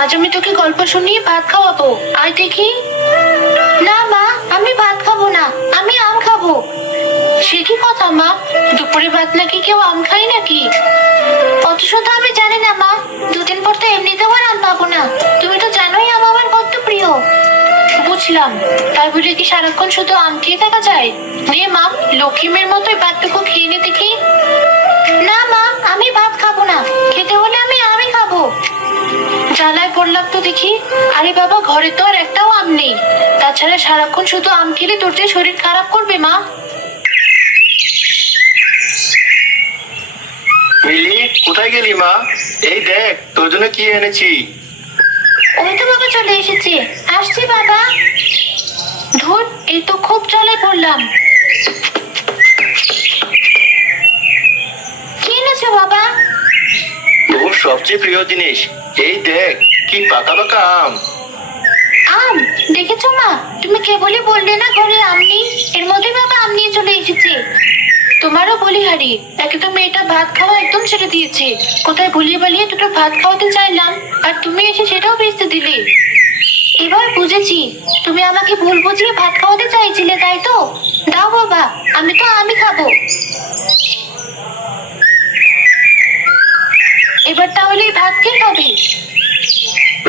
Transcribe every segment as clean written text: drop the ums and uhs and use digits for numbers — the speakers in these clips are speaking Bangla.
আজ আমি তোকে গল্প শুনিয়ে ভাত খাওয়াবো, আয় দেখি। না মা, আমি ভাত খাবো না, আমি আম খাবো। সে কি কথা মা, দুপুরে ভাত নাকি কেউ আম খায় নাকি? অত শত আমি জানি না মা, দুদিন পর তো এমনিতেও আর আম পাবো না। তুমি তো জানোই আম আমার কত প্রিয়। বুঝলাম, তাই বলে কি সারাক্ষণ শুধু আম খেয়ে থাকা যায়? নে মা, লক্ষ্মী মেয়ের মতোই ভাতটুকু খেয়ে নে দেখি। না মা, আমি ভাত খাবো না, খেতে হলে আমি আমই খাবো। জ্বালায় পড়লাম তো দেখি। আরে বাবা, ঘরে তো আর একটাও আম নেই। তাছাড়া সারাক্ষণ শুধু আম খেলে তোর যে শরীর খারাপ করবে মা। মিলি, কোথায় গেলি মা? এই দেখ তোর জন্য কি এনেছি। ওই তো বাবা চলে এসেছে, আসছি বাবা। ধুর, এই তো খুব জ্বালায় পড়লাম। কি এনেছো বাবা? তোর সবচেয়ে প্রিয় জিনিস, এই দেখ কি পাকা পাকা আম। আম? দেখেছো মা, তুমি কেবলই বললে না ঘরে আম নেই, এর মধ্যে বাবা আম নিয়ে চলে এসেছে। তোমারও বলি হারি, একে তো মেয়েটা ভাত খাওয়া একদম ছেড়ে দিয়েছে। কোথায় ভুলিয়ে বালিয়ে দুটো ভাত খাওয়াতে চাইলাম, আর তুমি এসে সেটাও বেচতে দিলে। এবার বুঝেছি, তুমি আমাকে ভুল বুঝিয়ে ভাত খাওয়াতে চাইছিলে, তাই তো? দাও বাবা, আমি তো আমি খাবো। এবার তাহলে এই ভাত কে খাবে?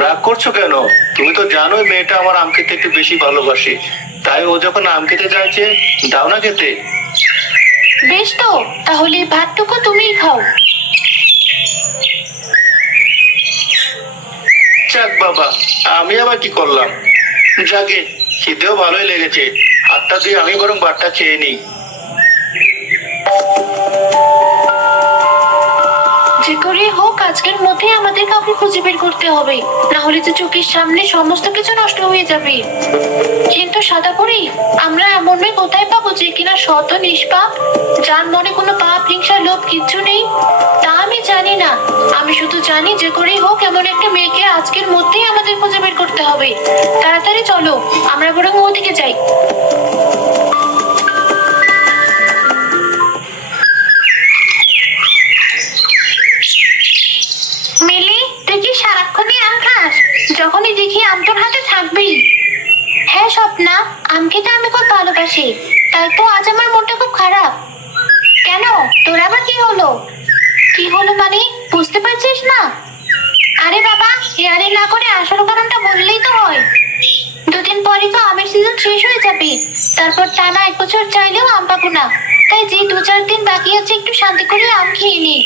রাগ করছো কেন? তুমি তো জানোই মেয়েটা আমার আম খেতে একটু বেশি ভালোবাসে, তাই ও যখন আম খেতে চাইছে, দাও না খেতে। বেশ তো, তাহলে এই ভাতটুকু তুমিই খাও। যাক বাবা, আমি আবার কি করলাম? যাকে খেতেও ভালোই লেগেছে, হাতটা দিয়ে আমি বরং ভাতটা খেয়ে নিই। যে করে হোক আজকের মধ্যে আমাদের কাউকে খুঁজে বের করতে হবে, না হলে যে চোখের সামনে সমস্ত কিছু নষ্ট হয়ে যাবে। কিন্তু সাদা পরি, আমরা এমন মেয়ে কোথায় পাবো যে কিনা সৎ ও নিষ্পাপ, যার মনে কোনো পাপ হিংসা লোভ কিচ্ছু নেই? তা আমি জানি না, আমি শুধু জানি যে করেই হোক এমন একটা মেয়েকে আজকের মধ্যেই আমাদের খুঁজে বের করতে হবে। তাড়াতাড়ি চলো, আমরা বরং ওদিকে যাই। মিলি, তুই কি সারাক্ষণই আম খাস? যখনই দেখি আম তোর হাতে থাকবেই। হ্যাঁ স্বপ্না, আম খেতে আমি খুব ভালোবাসি, তাই তো আজ আমার মনটা খুব খারাপ। কেন, তোর আবার কি হলো? কি হলো মানে, বুঝতে পারছিস না? আরে বাবা, হেয়ালি না করে আসল কারণটা বললেই তো হয়। দুদিন পরই তো আমের সিজন শেষ হয়ে যাবে, তারপর টানা 1 বছর চাইলেও আম পাবো না। তাই যে 2-4 দিন বাকি আছে একটু শান্তি করে আম খেয়ে নি।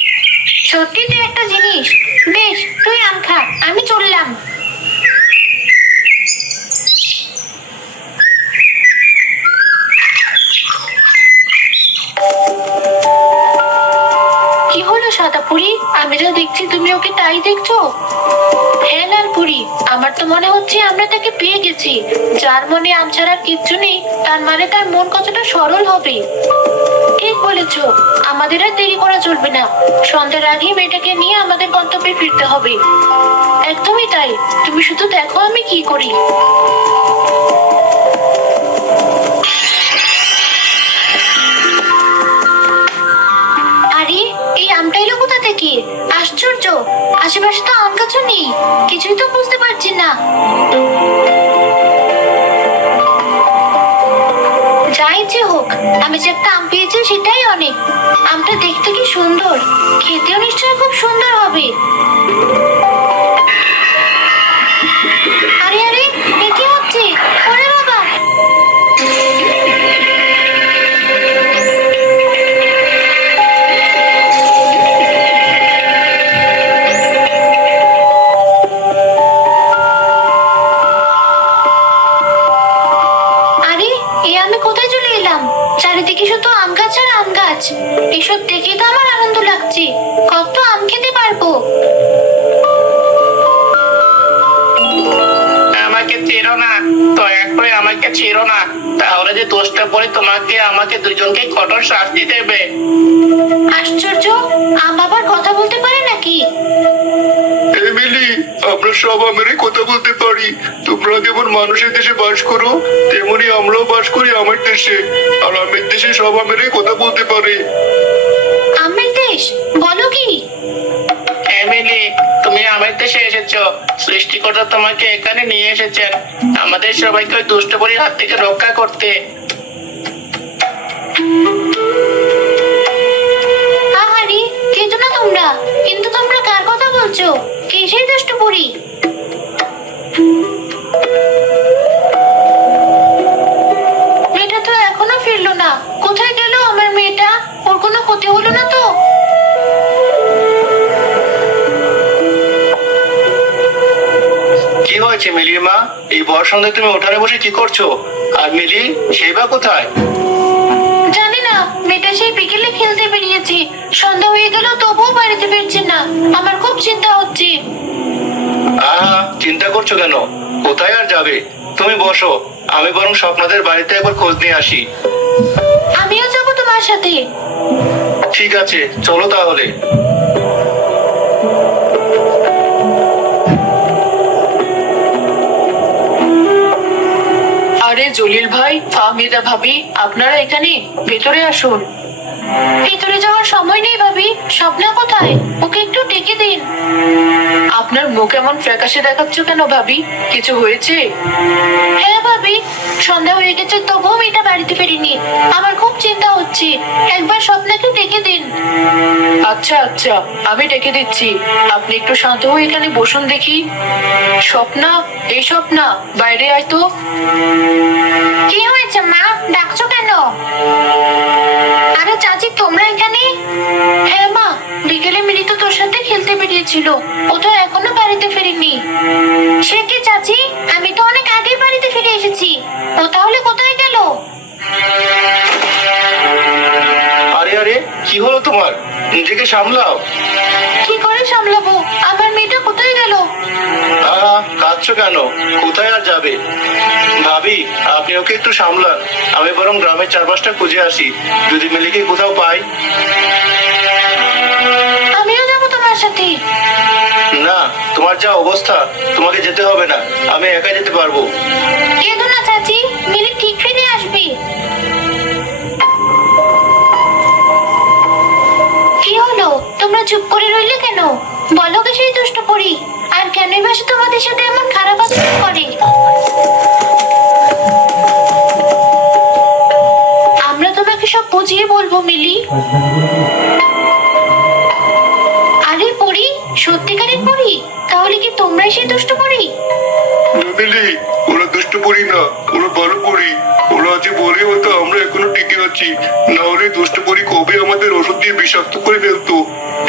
সত্যি তুই একটা জিনিস। বেশ, তুই আম খা, আমি চললাম। কি হলো সাদাপুরি, আমি যা দেখছি তুমি ওকে তাই দেখছো? হ্যাঁ লালপুরি, আমার তো মনে হচ্ছে আমরা তাকে পেয়ে গেছি। যার মনে আম ছাড়া কিচ্ছু নেই, তার মানে তার মন কতটা সরল হবে। ঠিক বলেছো, আমাদের আর দেরি করা চলবে না। সন্ধ্যার আগেই মেয়েটাকে নিয়ে আমাদের গন্তব্যে ফিরতে হবে। একদমই তাই, তুমি শুধু দেখো আমি কি করি। আরে, এই আমটা এলো কোথা থেকে? আশ্চর্য, আশেপাশে তো আম গাছও নেই, কিছুই তো বুঝতে পারছি না। যাই যে হোক, আমি যে একটা আম পেয়েছি সেটাই অনেক। আমটা দেখতে কি সুন্দর, খেতেও নিশ্চয়ই খুব সুন্দর হবে। আরে আরে, এ কি হচ্ছে? ওরে বাবা! আরে, এ আমি কোথায় চলে এলাম? চারিদিকে শুধু আম গাছ আর আম গাছ। এসব দেখে তো আমার আনন্দ লাগছে, কত আম খেতে পারবো। আমাকে ছেড়ো না, দয়া করে আমাকে ছেড়ো না, তাহলে যে দোষটা পড়ে তোমাকে আমাকে দুজনকে কঠোর শাস্তি দেবে। আশ্চর্য, আম আবার কথা বলতে পারে নাকি? এমিলি, আমরা সব আমেরই কথা বলতে পারি। তোমরা যেমন মানুষের দেশে বাস করো, তেমনি আমরাও বাস করি আমের দেশে। আর আমের দেশে সব আমেরই কথা বলতে পারে। আমের দেশ? বলো কি? এমিলি, তুমি আমের দেশে এসেছো, সৃষ্টিকর্তা তোমাকে এখানে নিয়ে এসেছেন আমাদের সবাইকে ওই দুষ্ট পরীর হাত থেকে রক্ষা করতে। আহারি, কেঁদো না তোমরা। কিন্তু তোমরা কার কথা বলছো? কে সেই দুষ্ট বুড়ি? মেয়েটা তো এখনো ফিরলো না। কোথায় গেল আমার মেয়েটা? ওর কোনো ক্ষতি হলো না তো? কি হয়েছে মিলির মা? এই ভর সন্ধ্যায় তুমি উঠানে বসে কি করছো? আর মিলি, সেই বা কোথায়? জানি না, মেয়েটা সেই বিকেলে খেলতে বেরিয়েছে। সন্ধ্যা হয়ে গেল তবুও বাড়িতে ফিরছে না। আমার খুব চিন্তা হচ্ছে। আহা, চিন্তা করছো কেন? কোথায় আর যাবে? তুমি বসো, আমি বরং স্বপ্নাদের বাড়িতে একবার খোঁজ নিয়ে আসি। আমিও যাবো তোমার সাথে। ঠিক আছে, চলো তাহলে। আরে জলিল ভাই, ফাহমিদা ভাবি, আপনারা এখানে? ভেতরে আসুন। ভিতরে যাওয়ার সময় নেই ভাবি। স্বপ্না কোথায়? ওকে একটু ডেকে দিন। আপনার মুখ এমন ফ্যাকাশে দেখাচ্ছ কেন ভাবি? কিছু হয়েছে? হ্যাঁ ভাবি, সন্ধ্যা হয়ে গেছে তবুও মেয়েটা বাড়িতে ফেরেনি। আমার খুব চিন্তা হচ্ছে। একবার স্বপ্নাকে ডেকে দিন। আচ্ছা আচ্ছা, আমি ডেকে দিচ্ছি। আপনি একটু শান্ত হয়ে এখানে বসুন দেখি। স্বপ্না, এই স্বপ্না, বাইরে আয় তো। কি হয়েছে মা? ডাকছো কেন? আরে চাচি, তোমরা এখানে? হ্যাঁ মা, বিকেলে মিলি তো তোর সাথে খেলতে বেরিয়েছিল। ও তো এখনো বাড়িতে ফেরেনি। সে কি চাচি? আমি তো অনেক আগেই বাড়িতে ফিরে এসেছি। ও তাহলে কোথায় গেল? আরে আরে, কি হলো তোমার? নিজেকে সামলাও। কি করে সামলাবো? আমার মেয়েটা কোথায় গেল? আহা, কাঁদছো কেন? কোথায় আর যাবে? ভাবি, আপনি ওকে একটু সামলান। আমি বরং গ্রামের চারপাশটা খুঁজে আসি, যদি মিলিকে কোথাও পাই। আমিও যাবো তোমার সাথে। না, তোমার যা অবস্থা, তোমাকে যেতে হবে না, আমি একা যেতে পারবো। কেঁদো না চাচি, মিলি ঠিক ফিরে আসবে। কি হলো? তোমরা চুপ করে রইলে কেন? বলো কে সেই দুষ্ট পড়ি? আর কেনই বা সে তোমাদের সাথে এমন খারাপ আচরণ করে? আমরা তোমাকে সব বুঝিয়ে বলবো মিলি। আরে পড়ি, সত্যিকারের পড়ি? তাহলে কি তোমরাই সেই দুষ্ট পড়ি? না মিলি, ওরা দুষ্ট পড়ি না, ওরা ভালো পড়ি। ওরা আছে বলে হয়তো আমরা এখনো টিকে আছি। না হলে দুষ্ট পড়ি কবে আমাদের ওষুধ দিয়ে বিষাক্ত করে ফেলতো।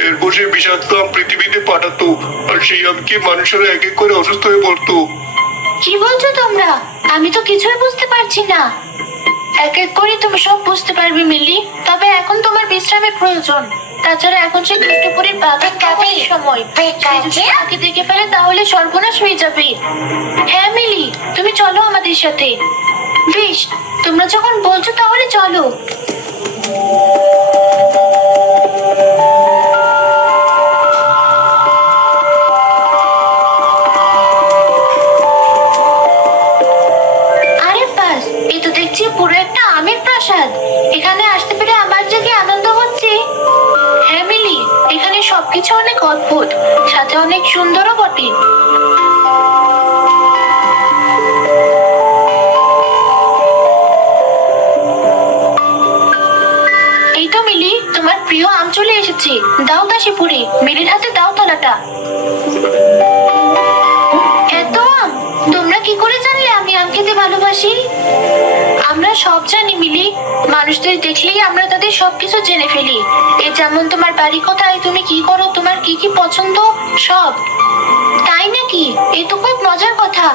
এরপর সেই বিষাক্ত আম পৃথিবীতে পাঠাতো, আর সেই আমকে মানুষেরা এক এক করে অসুস্থ হয়ে পড়তো। কি বলছো তোমরা? আমি তো কিছুই বুঝতে পারছি না। এক এক করে তুমি সব বুঝতে পারবে মিলি। তবে এখন তোমার বিশ্রামের প্রয়োজন। তাছাড়া এখন সে দুষ্টপুরীর বাগান কাটার সময়। সে যদি আগে দেখে ফেলে তাহলে সর্বনাশ হয়ে যাবে। হ্যাঁ মিলি, তুমি চলো আমাদের সাথে। বেশ, তোমরা যখন বলছো তাহলে চলো। আরে বাস, এই তো দেখছি পুরো একটা আমের প্রাসাদ। এখানে আসতে পেরে আমার যে কি আনন্দ হচ্ছে। হ্যাঁ মিলি, এখানে সবকিছু অনেক অদ্ভুত, সাথে অনেক সুন্দরও বটে। এই তো মিলি, তোমার প্রিয় আম চলে এসেছে। দাও দাসীপুরি, মিলির হাতে দাও তলাটা। এত আম! তোমরা কি করে জানলে আমি আম খেতে ভালোবাসি? আমরা সব জানি মিলি। মানুষদের দেখলেই আমরা তাদের সবকিছু জেনে ফেলি। এ যেমন তোমার বাড়ি কোথায়, তুমি কি করো, তোমার কি কি পছন্দ, সব। তাই নাকি? এ তো খুব মজার কথা।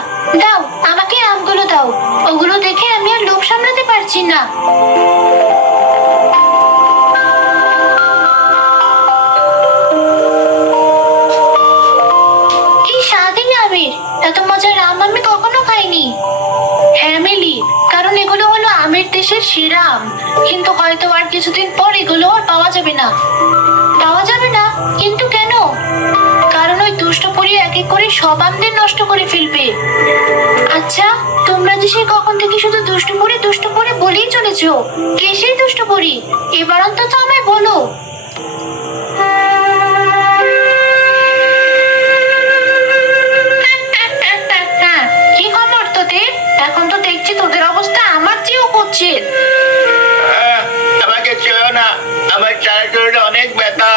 দাও, আমাকে আমগুলো দাও। ওগুলো দেখে আমি আর লোভ সামলাতে পারছি না। কি স্বাদ এই আমের! এত মজার আম আমি কখনো খাইনি। হ্যাঁ মিলি, কারণ এগুলো হলো আমের দেশের সেরা আম। কিন্তু হয়তো আর কিছুদিন পর এগুলো আর পাওয়া যাবে না। পাওয়া যাবে না? কিন্তু কেন? কারণ ওই দুষ্ট পরী এক এক করে সব আমদের নষ্ট করে ফেলবে। আচ্ছা, তোমরা যে সেই কখন থেকে শুধু দুষ্ট পরী বলেই চলেছো। কে সেই দুষ্ট পরী? এবার অন্তত আমায় বলো। আমার চার জোড়ে অনেক ব্যথা।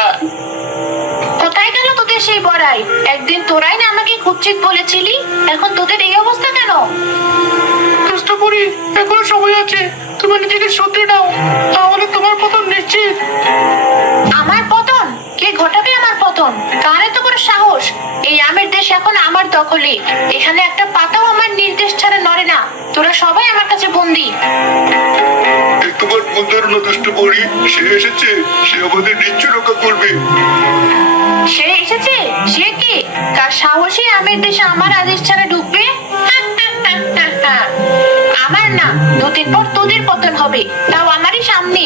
কোথায় গেল তোদের সেই বড়াই? একদিন তোরাই না আমাকে কুৎসিত বলেছিলি, এখন তোদের এই অবস্থা কেন? চেষ্টা করি, এখনো সময় আছে। তুমি নিজেকে শুধরে নাও, তাহলে তোমার পতন নিশ্চিত। আমার পতন? কে ঘটাবে আমার পতন? কার এত বড় সাহস? এই আমের দেশ এখন আমার দখলে, এখানে একটা পাতাও আমার নির্দেশ ছাড়া নড়ে না। তোরা সবাই আমার কাছে বন্দি। তোমার বন্ধুর না দুষ্ট পড়ি, সে এসেছে, সে আমাদের নিশ্চয় রক্ষা করবে। সে এসেছে? সে কি? কার সাহসী আমের দেশে আমার আদেশ ছাড়া ঢুকবে? আমার না, দুদিন পর তোদের পতন হবে, তাও আমারই সামনে।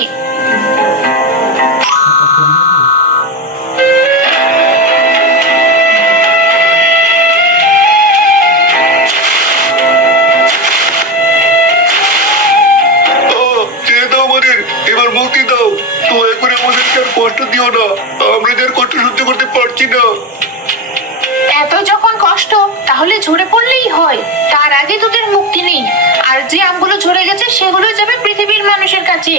ছেড়ে দাও আমাদের, এবার মুক্তি দাও। দয়া করে আমাদেরকে আর কষ্ট দিও না, আমরা যে আর কষ্ট সহ্য করতে পারছি না। এত যখন কষ্ট, তাহলে ঝরে পড়লেই হয়। তার আগে তোদের মুক্তি নেই, আর যে আমগুলো ঝরে গেছে সেগুলো যাবে পৃথিবীর মানুষের কাছে।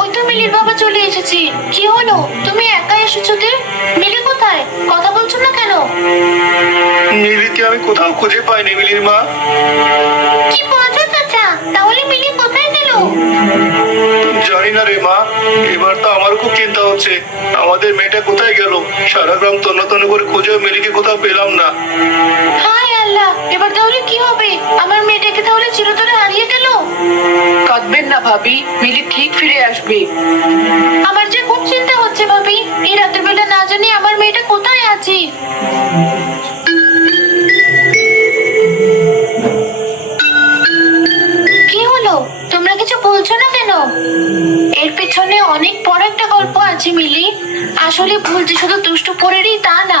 ওই তো মিলির বাবা চলে এসেছে। কি হলো, তুমি একা এসেছো যে? মিলি কোথায়? কথা বলছো না কেন? মিলিকে আমি কোথাও খুঁজে পাইনি মিলির মা। কি বলছো চাচা? তাহলে মিলি কোথায় গেল? জানি না রে মা, এবার তো আমারও খুব চিন্তা হচ্ছে। আমাদের মেয়েটা কোথায় গেল? সারা গ্রাম তন্ন তন্ন করে খুঁজেও মিলিকে কোথাও পেলাম না। হায় আল্লাহ, এবার তাহলে কি হবে? আমার মেয়েটাকে তাহলে চিরতরে হারিয়ে গেল। কাঁদবেন না ভাবি, মিলি ঠিক ফিরে আসবে। আমার যে খুব চিন্তা হচ্ছে ভাবি, এই রাতের বেলা না জানি আমার মেয়েটা কোথায় আছে। কি হলো, তোমরা কিছু বলছো না কেন? এর পেছনে অনেক বড় একটা গল্প আছে মিলি। আসলে ভুল যে শুধু দুষ্টু পরেরই তা না,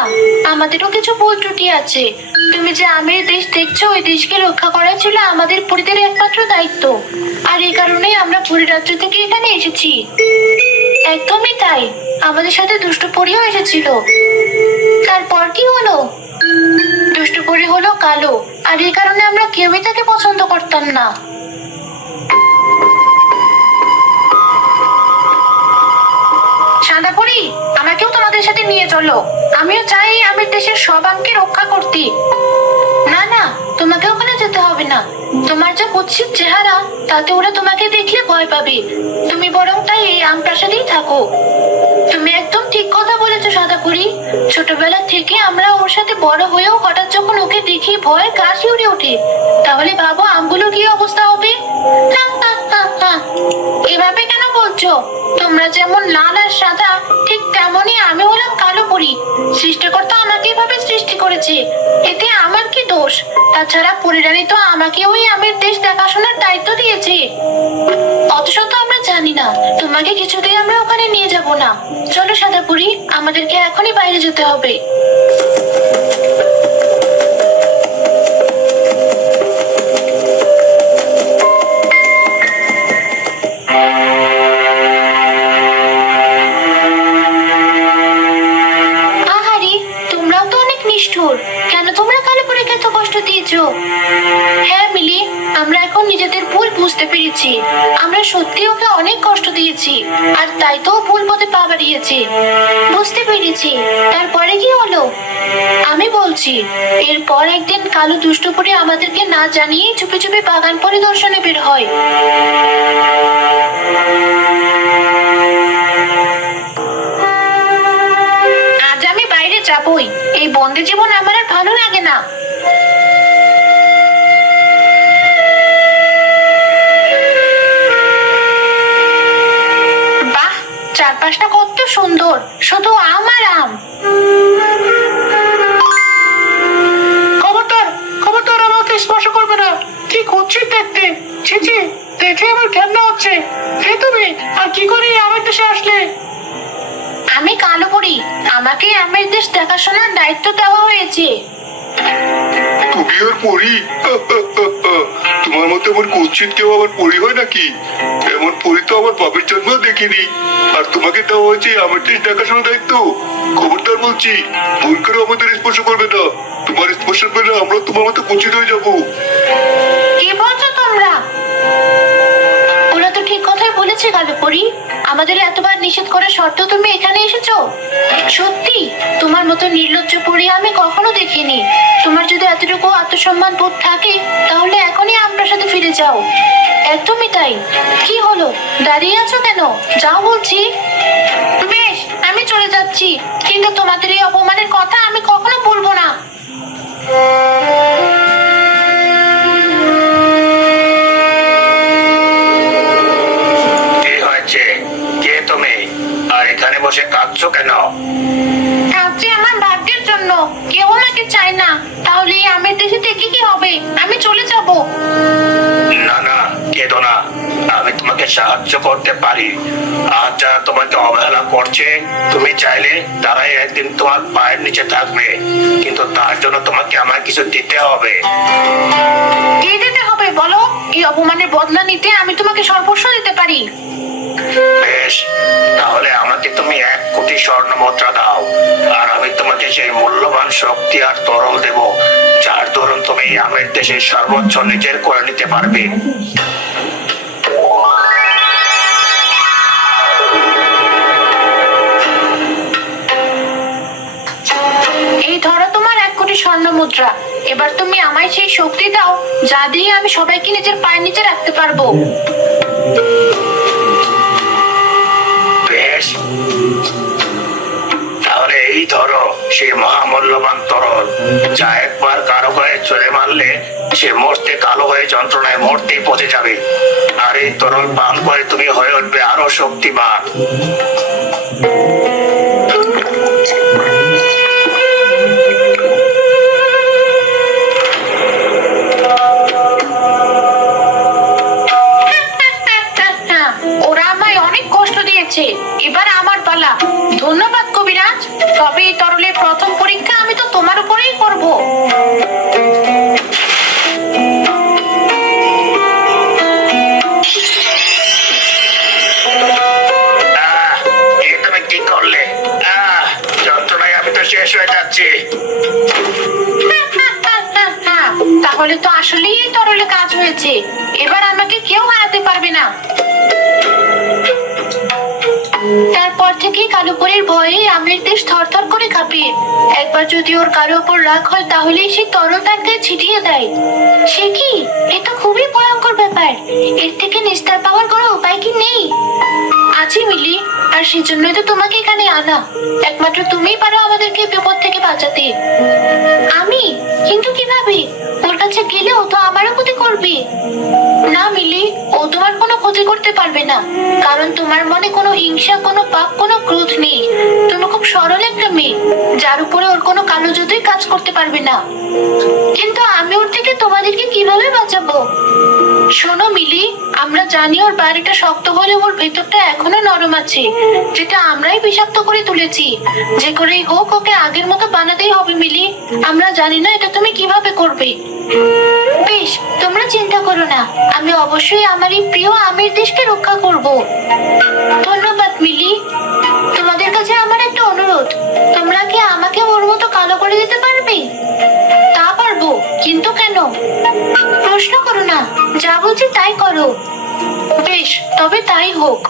আমাদেরও কিছু ভুল ত্রুটি আছে। তুমি যে আমের দেশ দেখছো, ওই দেশকে রক্ষা করা ছিল আমাদের পরিবারের একমাত্র দায়িত্ব। আর এই কারণেই আমরা পরিরাজ্য থেকে এখানে এসেছি। একদমই তাই, আমাদের সাথে দুষ্টু পরিও এসেছিল। তারপর কি হলো? দুষ্টু পরি হলো কালো, আর এই কারণে আমরা কেউই তাকে পছন্দ করতাম না। সাদা পরি, আমাকেও তোমাদের সাথে নিয়ে চলো। আমিও চাই এই আমের দেশের সব আমকে রক্ষা করতে। না না, তোমাকে ওখানে যেতে হবে না। তোমার যা কুৎসিত চেহারা, তাতে ওরা তোমাকে দেখলে ভয় পাবে। তুমি বরং তাই এই আম প্রাসাদেই থাকো। তুমি একদম ঠিক কথা বলেছো সাদাপুরি। ছোটবেলা থেকে আমরা ওর সাথে বড় হয়েও হঠাৎ যখন ওকে দেখি ভয় গা শিউরে ওঠে। তাহলে ভাবো আমগুলোর কি অবস্থা হবে। হা, হা, হা, হা। এভাবে কেন বলছো? তোমরা যেমন লাল আর সাদা, ঠিক তেমনই আমি হলাম কালো পরি। সৃষ্টিকর্তা আমাকে এভাবে সৃষ্টি করেছে, এতে আমার কি দোষ? তাছাড়া পরিরানী তো আমাকে ওই আমের দেশ দেখাশোনার দায়িত্ব দিয়েছে। অথচ তো আমরা জানি না, তোমাকে কিছুতেই আমরা ওখানে নিয়ে যাব না। চলো সাদাপুরি, আমাদেরকে এখনই বাইরে যেতে হবে। আহারে, তোমরাও তো অনেক নিষ্ঠুর। কেন তোমরা কালোপুরীকে এত কষ্ট দিয়েছো? হ্যাঁ মিলি, আমরা এখন নিজেদের ভুল বুঝতে পেরেছি। আমরা সত্যি ওকে অনেক কষ্ট দিয়েছি, আর তাই তো ও ভুল পথে পা বাড়িয়েছে। বুঝতে পেরেছি। তারপরে কি হলো? আমি বলছি, এরপর একদিন কালো দুষ্ট পরে আমাদেরকে না জানিয়ে চুপি চুপি বাগান পরিদর্শনে বের হয়। আজ আমি বাইরে যাবই। এই বন্দি জীবন আমার আর ভালো লাগে না। বাহ, চারপাশটা কত সুন্দর, শুধু আম আর আম। খবরদার, খবরদার, আমাকে স্পর্শ করবে না। কি কুৎসিত দেখতে। ছি ছি, দেখে আমার ঘেন্না হচ্ছে। কে তুমি, আর কি করে এই আমের দেশে আসলে? আমি কালো পরি, আমাকে আমের দেশ দেখাশোনার দায়িত্ব দেওয়া হয়েছে। তুমি আর পড়ি? তোমার মতো এমন কুৎসিত কেউ আবার পরি হয় নাকি? এমন পরি তো আমার বাপের জন্মেও দেখিনি। আর তোমাকে দেওয়া হয়েছে আমার দেশ দেখাশোনার দায়িত্ব। খবরদার বলছি, ভুল করে আমাদের স্পর্শ করবে না। তোমার স্পর্শ পেলে আমরা তোমার মতো কুৎসিত হয়ে যাবো। কি বলছো তোমরা? ওরা তো ঠিক কথাই বলেছে কালুপরি। আমাদের এতবার নিষেধ করার সত্ত্বেও তুমি এখানে এসেছো। সত্যি তোমার মতো নির্লজ্জ পরি আমি কখনো দেখিনি। তোমার যদি এতটুকু আত্মসম্মান বোধ থাকে তাহলে এখনই আমার সাথে ফিরে যাও। একদমই তাই। কি হলো, দাঁড়িয়ে আছো কেন? যাও বলছি। বেশ, আমি চলে যাচ্ছি, কিন্তু তোমাদের এই অপমানের কথা আমি কখনো বলবো না। কি হয়েছে? কে তুমি? আর এখানে বসে কাঁদছো কেন? কাঁদছি আমার ভাগ্যের জন্য। কেউ আমাকে চায় না। তাহলে এই আমের দেশে থেকে কি হবে? আমি চলে যাব। না না, কেঁদো না। আমি তোমাকে সাহায্য করতে পারি। আজ যারা তোমাকে অবহেলা করছে, তুমি চাইলে তারাই একদিন তোমার পায়ের নিচে থাকবে, কিন্তু তার জন্য তোমাকে আমায় কিছু দিতে হবে। কি দিতে হবে বলো? এই অপমানের বদলা নিতে আমি তোমাকে সর্বস্ব দিতে পারি। বেশ, তাহলে আমাকে তুমি 1 কোটি স্বর্ণ মুদ্রা দাও, আর আমি তোমাকে সেই মূল্যবান শক্তি আর তরল দেব, যার দরুন তুমি এই আমের দেশের সর্বোচ্চ নিজের করে নিতে পারবে। এই ধরো তোমার 1 কোটি স্বর্ণ মুদ্রা। এবার তুমি আমায় সেই শক্তি দাও যা দিয়ে আমি সবাইকে নিজের পায়ের নিচে রাখতে পারবো। বেশ, তাহলে এই ধরো সেই মহামূল্যবান তরল, যা একবার কারো গায়ে চলে মারলে সে মরতে কালো হয়ে যন্ত্রণায় মরতেই পচে যাবে। আর এই তরল পান করে তুমি হয়ে উঠবে আরো শক্তিমান। ওরা আমায় অনেক কষ্ট দিয়েছে, এবার আমার পালা। ধন্যবাদ কবিরাজ। তবে এই তরলের প্রথম পরীক্ষা আমি তো তোমার উপরেই করব। এ তুমি কি করলে? যন্ত্রণায় আমি তো শেষ হয়ে যাচ্ছি। তাহলে তো আসলেই এই তরলে কাজ হয়েছে। এবার আমাকে কেউ হারাতে পারবে না। তারপর থেকে কালুপরির ভয়ে আমের দেশ থরথর করে কাঁপে। একবার যদি ওর কারো ওপর রাগ হয় তাহলেই সে তরল তার গায়ে ছিটিয়ে দেয়। সে কি? এ তো খুবই ভয়ঙ্কর ব্যাপার। এর থেকে নিস্তার পাওয়ার কোনো উপায় কি নেই? আছে মিলি, আর সেজন্যই তো তোমাকে এখানে আনা। একমাত্র তুমিই পারো আমাদেরকে বিপদ থেকে বাঁচাতে। আমি? কিন্তু কিভাবে? ওর কাছে গেলে ও তো আমারও ক্ষতি করবে। না মিলি, ও তোমার কোনো ক্ষতি করতে পারবে না, কারণ তোমার মনে কোনো হিংসা, কোনো পাপ, কোনো ক্রোধ নেই। তুমি খুব সরল একটা মেয়ে, যার উপরে ওর কোনো কালো জাদুই কাজ করতে পারবে না। কিন্তু আমি ওর থেকে তোমাদেরকে কিভাবে বাঁচাবো? শোনো মিলি, আমরা জানি ওর বাড়িটা শক্ত হলে ওর ভেতরটা এখনো নরম আছে, যেটা আমরাই বিষাক্ত করে তুলেছি। যে করেই হোক ওকে আগের মতো বানাতেই হবে মিলি। আমরা জানি না এটা তুমি কিভাবে করবে। বেশ, তোমরা চিন্তা করো না। আমি অবশ্যই আমার এই প্রিয় আমের দেশকে রক্ষা করব। ধন্যবাদ মিলি। তোমাদের কাছে আমার একটা অনুরোধ, তোমরা কি আমাকে ওর মতো কালো করে দিতে পারবে? তা পারবো, কিন্তু কেন? প্রশ্ন করো না, যা বলছি তাই করো। বেশ, তবে তাই হোক।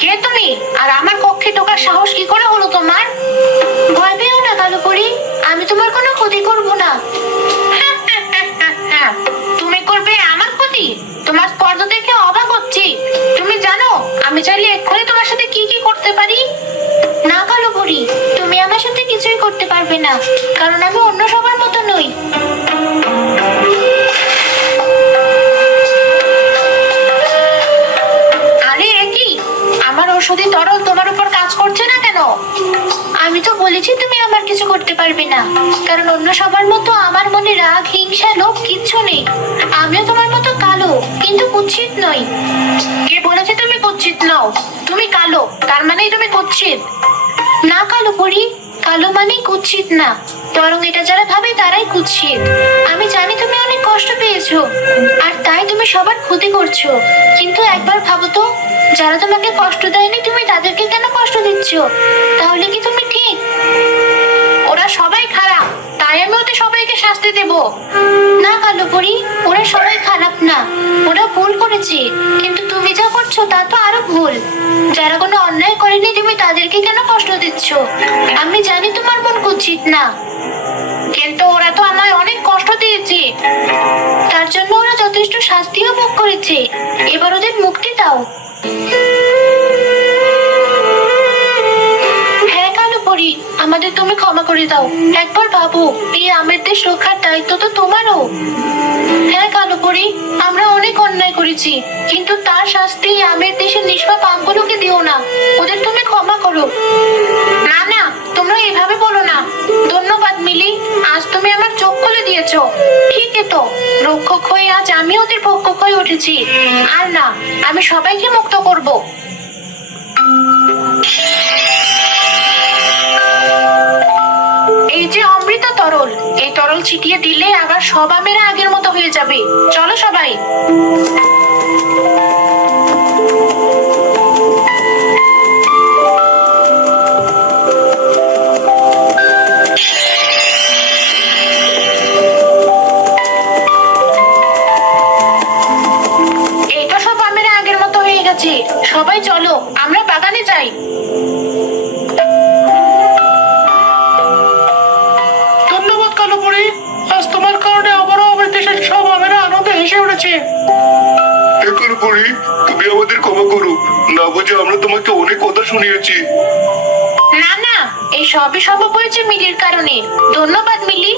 কে তুমি? আর আমার কক্ষে ঢোকার সাহস কি করে হলো তোমার? ভয় পেও না কালুপরি, আমি তোমার কোনো ক্ষতি করব না। তুমি করবে আমার ক্ষতি? তোমার স্পর্ধা দেখে অবাক হচ্ছি। তুমি জানো আমি চাইলে এক্ষুনি তোমার সাথে কি কি করতে পারি? না কালুপরি, তুমি আমার সাথে কিছুই করতে পারবে না, কারণ আমি অন্য সবার মতো নই। আরে কি, আমার ঔষধি তরল তোমার উপর কাজ করছে না কেন? আমি তো বলেছি তুমি আমার কিছু করতে পারবে না, কারণ অন্য সবার মতো আমার মনে রাগ, হিংসা, লোভ কিচ্ছু নেই। আমিও তোমার মতো কালো, কিন্তু কুৎসিত নই। কে বলেছে তুমি কুৎসিত নও? তুমি কালো, তার মানেই তুমি কুৎসিত। না কালো পরি, কালো মানেই কুৎসিত না, বরং এটা যারা ভাবে তারাই কুৎসিত। আমি জানি তুমি অনেক কষ্ট পেয়েছো আর তাই তুমি সবার ক্ষতি করছো, কিন্তু একবার ভাবো তো, যারা তোমাকে কষ্ট দেয়নি তুমি তাদেরকে কেন কষ্ট দিচ্ছ? তাহলে কি তুমি ঠিক? ওরা সবাই খারাপ, তাই আমি ওদের সবাইকে শাস্তি দেব। না কালো পরি, ওরা সবাই খারাপ না, ওরা ভুল করেছে, কিন্তু তুমি যা করছো তা তো আরো ভুল। যারা কোনো অন্যায় করেনি তুমি তাদেরকে কেন কষ্ট দিচ্ছ? আমি জানি তোমার মন কুৎসিত না, কিন্তু ওরা তো আমায় অনেক কষ্ট দিয়েছে, তার জন্য ওরা যথেষ্ট শাস্তিও ভোগ করেছে। এবার ওদের মুক্তি দাও। হ্যাঁ কালো পরি, আমাদের তুমি ক্ষমা করে দাও। একবার ভাবো, এই আমের দেশ রক্ষার দায়িত্ব তো তোমারও। হ্যাঁ কালো পরি, আমরা অনেক অন্যায় করেছি, কিন্তু তার শাস্তি এই আমের দেশের নিষ্পাপ আমগুলোকে দিও না, ওদের তুমি ক্ষমা করো। না না, তোমরা এভাবে বলো না। ধন্যবাদ মিলি, আজ তুমি আমার চোখ খুলে দিয়েছো। ঠিকই তো, রক্ষক হয়ে আজ আমি ওদের পক্ষক হয়ে উঠেছি। আর না, আমি সবাইকে মুক্ত করব। এই যে অমৃত তরল, এই তরল ছিটিয়ে দিলে আবার সব আমেরা আগের মতো হয়ে যাবে। চলো সবাই। এই তো সব আমেরা আগের মতো হয়ে গেছে। সবাই চলো, আমরা বাগানে যাই। ধন্যবাদ কালো পরি, আজ তোমার কারণে আবারও আমার দেশের সব আমেরা আনন্দে হেসে উঠেছে। কালো পরি, তুমি আমাদের ক্ষমা করো, না বুঝে আমরা তোমাকে অনেক কথা শুনিয়েছি। না না, এই সবই সম্ভব হয়েছে মিলির কারণে। ধন্যবাদ মিলি।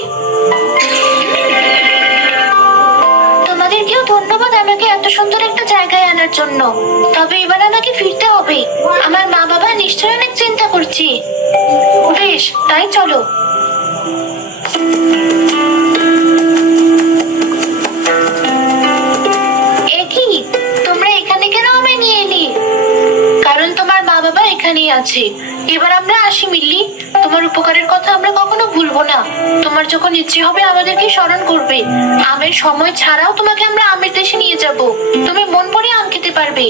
তোমাদেরকেও ধন্যবাদ আমাকে এত সুন্দর একটা জায়গায় আনার জন্য। তবে এবার আমাকে ফিরতে হবে, আমার মা বাবা নিশ্চয়ই অনেক চিন্তা করছে। বেশ, তাই চলো। এ কি, তোমরা এখানে কেন আমায় নিয়ে এলি? কারণ তোমার মা বাবা এখানেই আছে। এবার আমরা আসি মিল্লি, তোমার উপকারের কথা আমরা কখনো ভুলবো না। তোমার যখন ইচ্ছে হবে আমাদেরকে স্মরণ করবে। আমের সময় ছাড়াও তোমাকে আমরা আমের দেশে নিয়ে যাব, তুমি মন ভরে আম খেতে পারবে।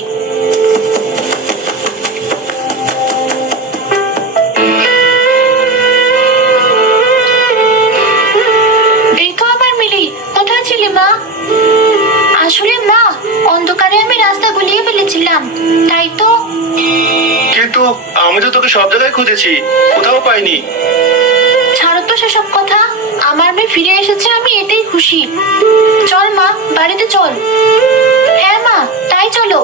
এই তো আমার মিলি, কোথায় ছিলে মা? আসলে মা, অন্ধকারে আমি রাস্তা গুলিয়ে ফেলেছিলাম, তাই তো। কিন্তু আমি তো তোকে সব জায়গায় খুঁজেছি, কোথাও পাইনি। ছাড়ো তো সেসব কথা, আমার মেয়ে ফিরে এসেছে, আমি এতেই খুশি। চল মা, বাড়িতে চল। হ্যাঁ মা, তাই চলো।